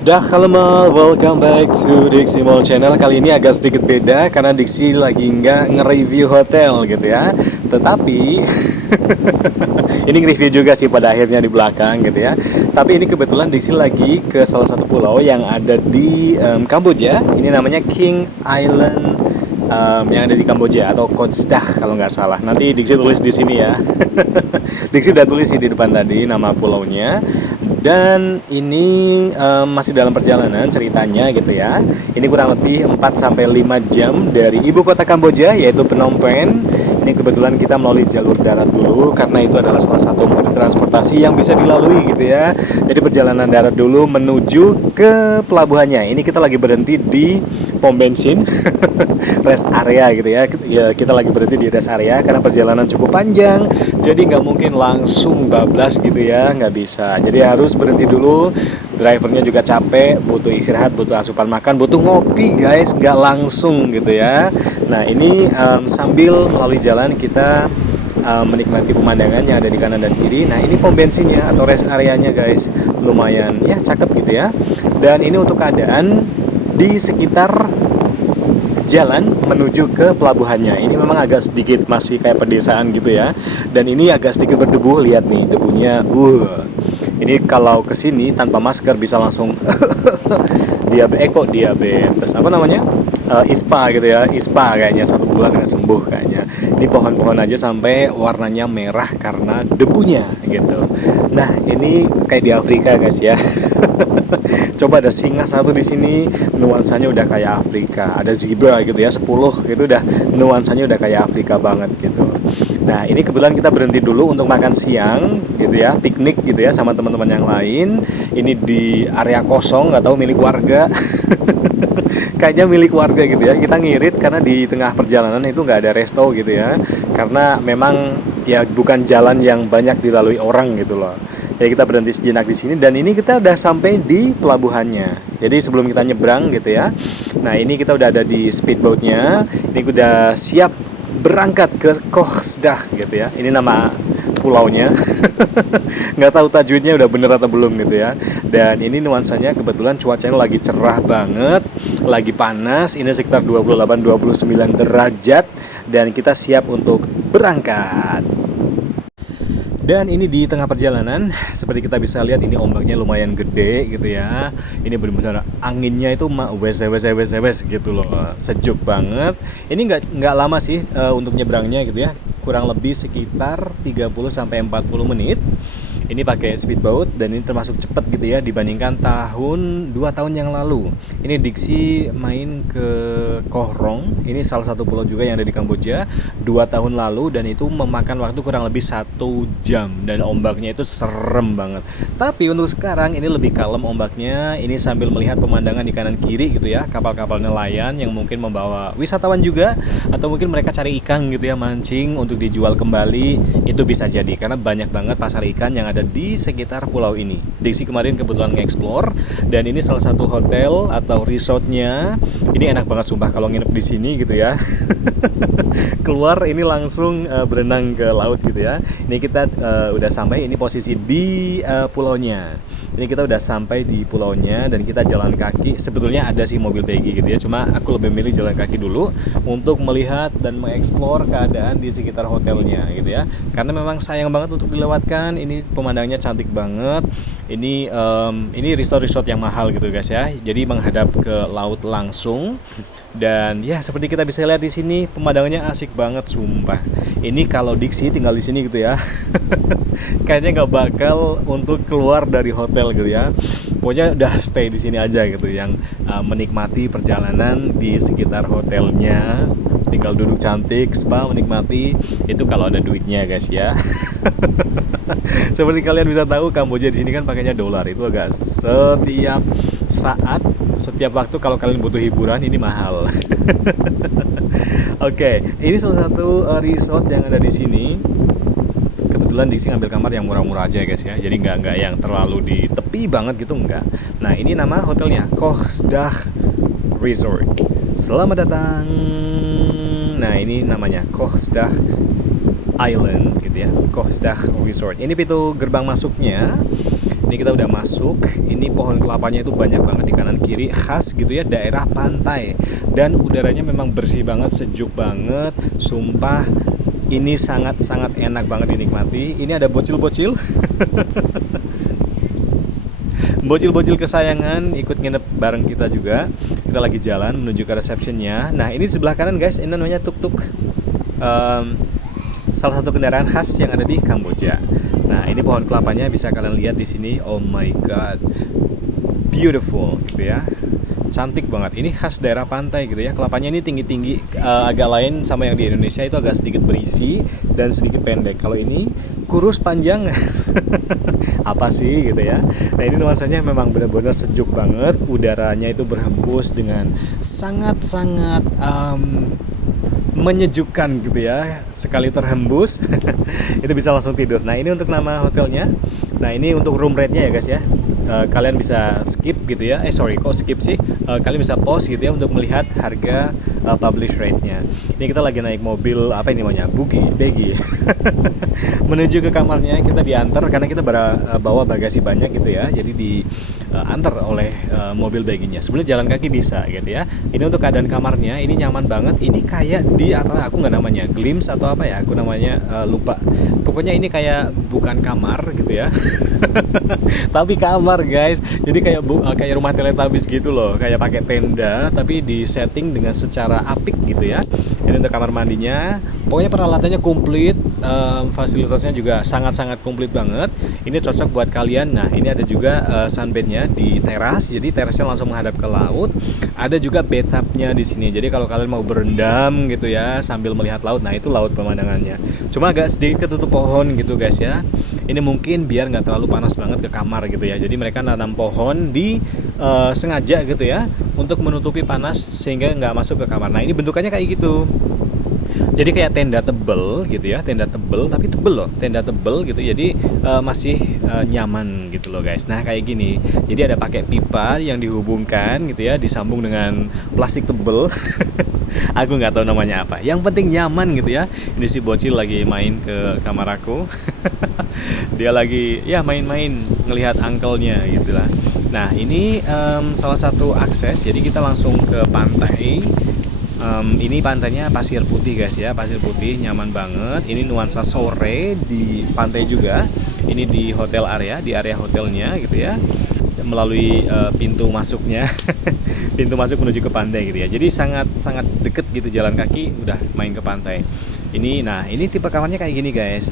Dah halo, welcome back to Dixie Mall Channel. Kali ini agak sedikit beda karena Dixie lagi nggak nge-review hotel gitu ya. Tetapi ini nge-review juga sih pada akhirnya di belakang gitu ya. Tapi ini kebetulan Dixie lagi ke salah satu pulau yang ada di Kamboja. Ini namanya King Island, yang ada di Kamboja atau Kogsdah kalau nggak salah. Nanti Dixie tulis di sini ya. Dixie udah tulis sih di depan tadi nama pulaunya. Dan ini masih dalam perjalanan ceritanya gitu ya. Ini kurang lebih 4 sampai 5 jam dari ibu kota Kamboja yaitu Phnom Penh. Ini kebetulan kita melalui jalur darat dulu karena itu adalah salah satu mode transportasi yang bisa dilalui gitu ya. Jadi perjalanan darat dulu menuju ke pelabuhannya. Ini kita lagi berhenti di pom bensin, rest area gitu ya. Ya kita lagi berhenti di rest area karena perjalanan cukup panjang. Jadi nggak mungkin langsung bablas gitu ya, nggak bisa. Jadi harus berhenti dulu. Drivernya juga capek, butuh istirahat, butuh asupan makan, butuh ngopi guys, nggak langsung gitu ya. Nah ini sambil melalui jalan kita menikmati pemandangan yang ada di kanan dan kiri. Nah ini pom bensinnya atau rest areanya guys, lumayan ya cakep gitu ya. Dan ini untuk keadaan di sekitar jalan menuju ke pelabuhannya. Ini memang agak sedikit masih kayak pedesaan gitu ya. Dan ini agak sedikit berdebu, lihat nih debunya. Ini kalau kesini tanpa masker bisa langsung diabetes apa namanya? ISPA gitu ya. ISPA kayaknya 1 bulan nggak sembuh kayaknya. Ini pohon-pohon aja sampai warnanya merah karena debunya gitu. Nah, ini kayak di Afrika guys ya. Coba ada singa satu di sini, nuansanya udah kayak Afrika. Ada zebra gitu ya, 10 itu udah nuansanya udah kayak Afrika banget gitu. Nah, ini kebetulan kita berhenti dulu untuk makan siang gitu ya, piknik gitu ya sama teman-teman yang lain. Ini di area kosong, nggak tahu milik warga. Kayaknya milik warga gitu ya. Kita ngirit karena di tengah perjalanan itu nggak ada resto gitu ya. Karena memang ya bukan jalan yang banyak dilalui orang gitu loh. Ya kita berhenti sejenak di sini dan ini kita udah sampai di pelabuhannya. Jadi sebelum kita nyebrang gitu ya. Nah, ini kita udah ada di speedboatnya. Ini udah siap berangkat ke Kogsdah gitu ya. Ini nama pulaunya. Nggak tahu tajwidnya udah bener atau belum gitu ya. Dan ini nuansanya kebetulan cuacanya lagi cerah banget, lagi panas. Ini sekitar 28-29 derajat dan kita siap untuk berangkat. Dan ini di tengah perjalanan, seperti kita bisa lihat ini ombaknya lumayan gede gitu ya. Ini benar-benar anginnya itu wes gitu loh, sejuk banget. Ini nggak lama sih untuk nyebrangnya gitu ya, kurang lebih sekitar 30 sampai 40 menit. Ini pakai speedboat dan ini termasuk cepat gitu ya dibandingkan 2 tahun yang lalu. Ini Dixie main ke Koh Rong. Ini salah satu pulau juga yang ada di Kamboja 2 tahun lalu dan itu memakan waktu kurang lebih 1 jam dan ombaknya itu serem banget. Tapi untuk sekarang ini lebih kalem ombaknya. Ini sambil melihat pemandangan di kanan kiri gitu ya, kapal-kapal nelayan yang mungkin membawa wisatawan juga atau mungkin mereka cari ikan gitu ya, mancing untuk dijual kembali. Itu bisa jadi karena banyak banget pasar ikan yang ada di sekitar pulau ini. Dixie kemarin kebetulan nge-explore dan ini salah satu hotel atau resortnya. Ini enak banget sumpah kalau nginep di sini gitu ya. Keluar ini langsung berenang ke laut gitu ya. Ini kita udah sampai, ini posisi di pulaunya. Ini kita udah sampai di pulaunya dan kita jalan kaki. Sebetulnya ada sih mobil Peggy gitu ya, cuma aku lebih milih jalan kaki dulu untuk melihat dan mengeksplor keadaan di sekitar hotelnya gitu ya. Karena memang sayang banget untuk dilewatkan. Ini pemandangannya cantik banget. Ini resort yang mahal gitu guys ya. Jadi menghadap ke laut langsung. Dan ya seperti kita bisa lihat di sini pemandangannya asik banget sumpah. Ini kalau Dixie tinggal di sini gitu ya. Kayaknya nggak bakal untuk keluar dari hotel gitu ya. Pokoknya udah stay di sini aja gitu yang menikmati perjalanan di sekitar hotelnya. Tinggal duduk cantik, spa, menikmati itu kalau ada duitnya guys ya. Seperti kalian bisa tahu Kamboja di sini kan pakainya dolar, itu agak setiap saat, setiap waktu kalau kalian butuh hiburan ini mahal. Oke, ini salah satu resort yang ada di sini. Kebetulan Dixie ngambil kamar yang murah-murah aja guys ya, jadi nggak yang terlalu di tepi banget gitu, nggak. Nah ini nama hotelnya Kogsdah Resort. Selamat datang. Nah ini namanya Kogsdah Island gitu ya, Kogsdah Resort. Ini pintu gerbang masuknya. Ini kita udah masuk. Ini pohon kelapanya itu banyak banget di kanan kiri, khas gitu ya, daerah pantai. Dan udaranya memang bersih banget, sejuk banget. Sumpah, ini sangat-sangat enak banget dinikmati. Ini ada bocil-bocil. Bocil-bocil kesayangan ikut nginep bareng kita juga. Kita lagi jalan menuju ke receptionnya. Nah, ini di sebelah kanan guys, ini namanya tuk-tuk. Salah satu kendaraan khas yang ada di Kamboja. Nah, ini pohon kelapanya bisa kalian lihat di sini. Oh my god, beautiful gitu ya, cantik banget. Ini khas daerah pantai gitu ya. Kelapanya ini tinggi-tinggi, agak lain sama yang di Indonesia, itu agak sedikit berisi dan sedikit pendek. Kalau ini kurus panjang. Apa sih gitu ya. Nah, ini nuansanya memang benar-benar sejuk banget. Udaranya itu berhembus dengan sangat-sangat menyejukkan gitu ya. Sekali terhembus itu bisa langsung tidur. Nah, ini untuk nama hotelnya. Nah, ini untuk room rate-nya ya guys ya. Kalian bisa skip gitu ya. Kok skip sih? Kalian bisa pause gitu ya untuk melihat harga publish rate-nya. Ini kita lagi naik mobil, apa ini namanya? Buggy. Menuju ke kamarnya. Kita diantar karena kita bawa bagasi banyak gitu ya. Jadi diantar oleh mobil buggy-nya. Sebenarnya jalan kaki bisa gitu ya. Ini untuk keadaan kamarnya, ini nyaman banget. Ini kayak di apa, aku nggak namanya glimpse atau apa ya, aku namanya lupa. Pokoknya ini kayak bukan kamar gitu ya. Tapi kamar guys, jadi kayak rumah Teletubbies gitu loh, kayak pakai tenda tapi di setting dengan secara apik gitu ya. Ini untuk kamar mandinya, pokoknya peralatannya komplit, fasilitasnya juga sangat-sangat komplit banget. Ini cocok buat kalian. Nah, ini ada juga sunbednya di teras, jadi terasnya langsung menghadap ke laut. Ada juga bathtubnya di sini, jadi kalau kalian mau berendam gitu ya sambil melihat laut, nah itu laut pemandangannya. Cuma agak sedikit ketutup pohon gitu guys ya. Ini mungkin biar nggak terlalu panas banget ke kamar gitu ya. Jadi mereka nanam pohon sengaja gitu ya untuk menutupi panas sehingga nggak masuk ke kamar. Nah, ini bentukannya kayak gitu. Jadi kayak tenda tebel gitu ya, tenda tebel tapi tebel loh, tenda tebel gitu. Jadi masih nyaman gitu loh guys. Nah, kayak gini. Jadi ada pakai pipa yang dihubungkan gitu ya, disambung dengan plastik tebel. Aku nggak tahu namanya apa. Yang penting nyaman gitu ya. Ini si bocil lagi main ke kamar aku. Dia lagi ya main-main ngelihat uncle-nya gitu lah. Nah, ini salah satu akses. Jadi kita langsung ke pantai. Ini pantainya pasir putih guys ya, pasir putih, nyaman banget. Ini nuansa sore di pantai juga. Ini di hotel area, di area hotelnya gitu ya. Melalui pintu masuknya. Pintu masuk menuju ke pantai gitu ya. Jadi sangat deket gitu, jalan kaki udah main ke pantai. Nah, ini tipe kamarnya kayak gini guys.